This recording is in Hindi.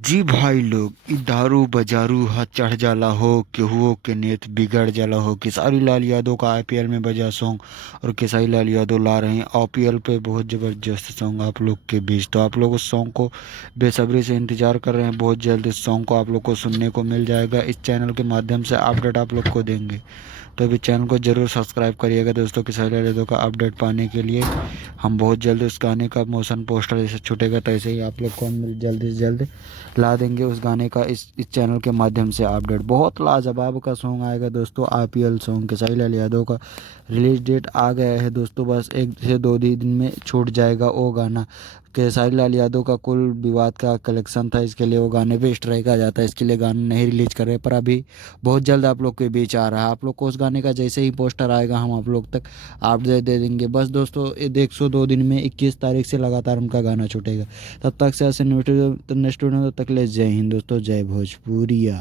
जी भाई लोग, इ दारू बजारू हा चढ़ जाला हो, केहुओ के नेत बिगड़ जाला हो। खेसारी लाल यादव का आईपीएल में बजा सॉन्ग और खेसारी लाल यादव ला रहे हैं आईपीएल पे बहुत ज़बरदस्त सॉन्ग आप लोग के बीच। तो आप लोग उस सॉन्ग को बेसब्री से इंतजार कर रहे हैं। बहुत जल्द इस सॉन्ग को आप लोग को सुनने को मिल जाएगा। इस चैनल के माध्यम से अपडेट आप लोग को देंगे, तो अभी चैनल को ज़रूर सब्सक्राइब करिएगा दोस्तों। खेसारी लाल यादव का अपडेट पाने के लिए हम बहुत जल्द उस गाने का मोशन पोस्टर जैसे छूटेगा तैसे ही आप लोग को हम जल्द से जल्द ला देंगे उस गाने का इस चैनल के माध्यम से अपडेट। बहुत लाजवाब का सॉन्ग आएगा दोस्तों, आईपीएल सॉन्ग। खेसारी लाल यादव का रिलीज डेट आ गया है दोस्तों, बस 1 से 2 दिन में छूट जाएगा वो गाना। खेसारी लाल यादव का कुल विवाद का कलेक्शन था, इसके लिए वो गाने पे स्ट्राइक आ जाता है, इसके लिए गाना नहीं रिलीज कर रहे, पर अभी बहुत जल्द आप लोग के बीच आ रहा है। आप लोग को उस गाने का जैसे ही पोस्टर आएगा हम आप लोग तक अपडेट दे देंगे। बस दोस्तों 102 दिन में 21 तारीख से लगातार उनका गाना छूटेगा। तब तक से ऐसे नेक्स्ट वीडियो तक ले जय हिंद दोस्तों, जय भोजपुरिया।